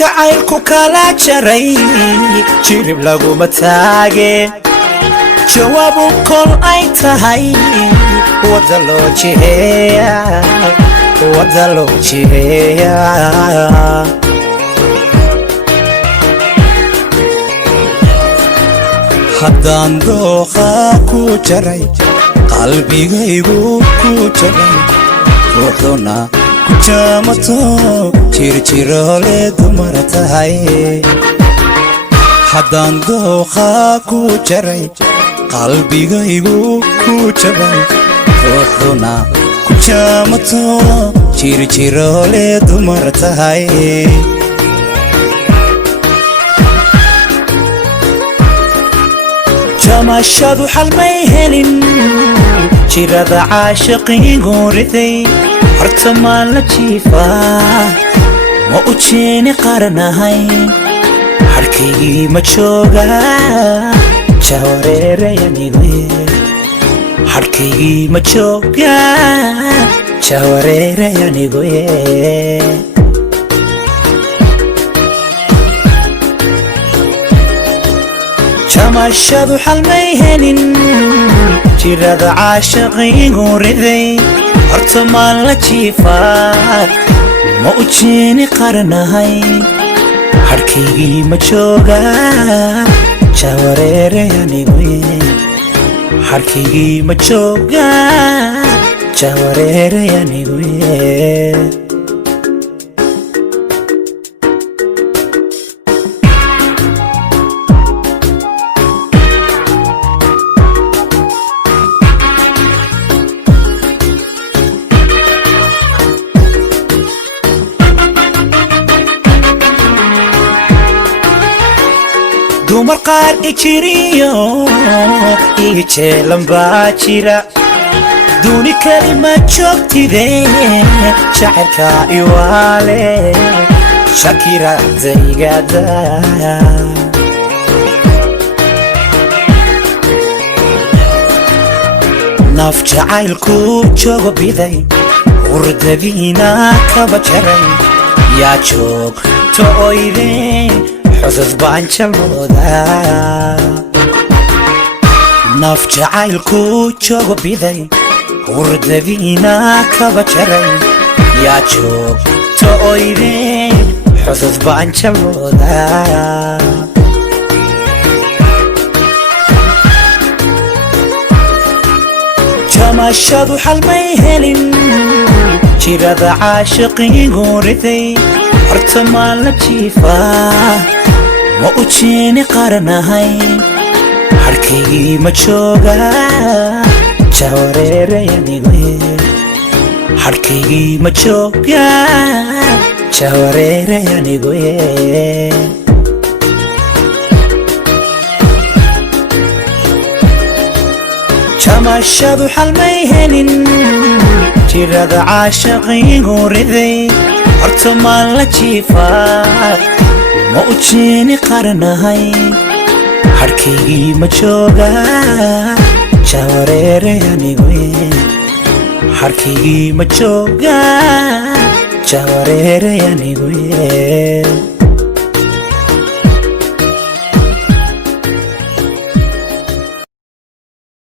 jacaylku kala jaray jirib laguma taage jawaabu kol ay tahay wada loo jiheeya haddaan dooqa ku jaray qalbigaygu ku jaray ruuxduna ku jaamato jirjiroole dumar tahay haddaan dooqa ku jaray qalbigaygu ku jaray ruuxduna ku jaamato jirjiroole dumar tahay jamashadu xalmay helin jirada caashiqiigu riday horta maan la jiifaa ma u jeeni qaranahay harkaygii ma jooga jawareerayanigu harkaygii ma jooga jawareerayanigu jamashadu xalmay helin jirada caashiqiigu riday horta maan la jiifaa ma u jeeni qaranahay harkaygii ma jooga jawareerayanigu harkaygii ma jooga jawareerayanigu dumar qaar ijiriyo ii jeelan baa jira duuni kalima joogtide shacarka iwaale shakira zaygada naf jacaylku joogo biday hurdadiina kaba jaray yaa joog to'oyde xusas baan jalmooda naf jacaylku joogo biday hurdadiina kaba jaray yaa joog to'oyde xusas baan jalmooda jamashadu xalmay helin jirada caashiqiigu riday horta maan la jiifaa ma u jeeni qaranahay harkaygii ma jooga jawareerayanigu harkaygii ma jooga jawareerayanigu jamashadu xalmay helin jirada caashiqiigu riday horta maan la jiifaa ma u jeeni qaranahay harkaygii ma jooga jawareerayanigu harkaygii ma jooga jawareerayanigu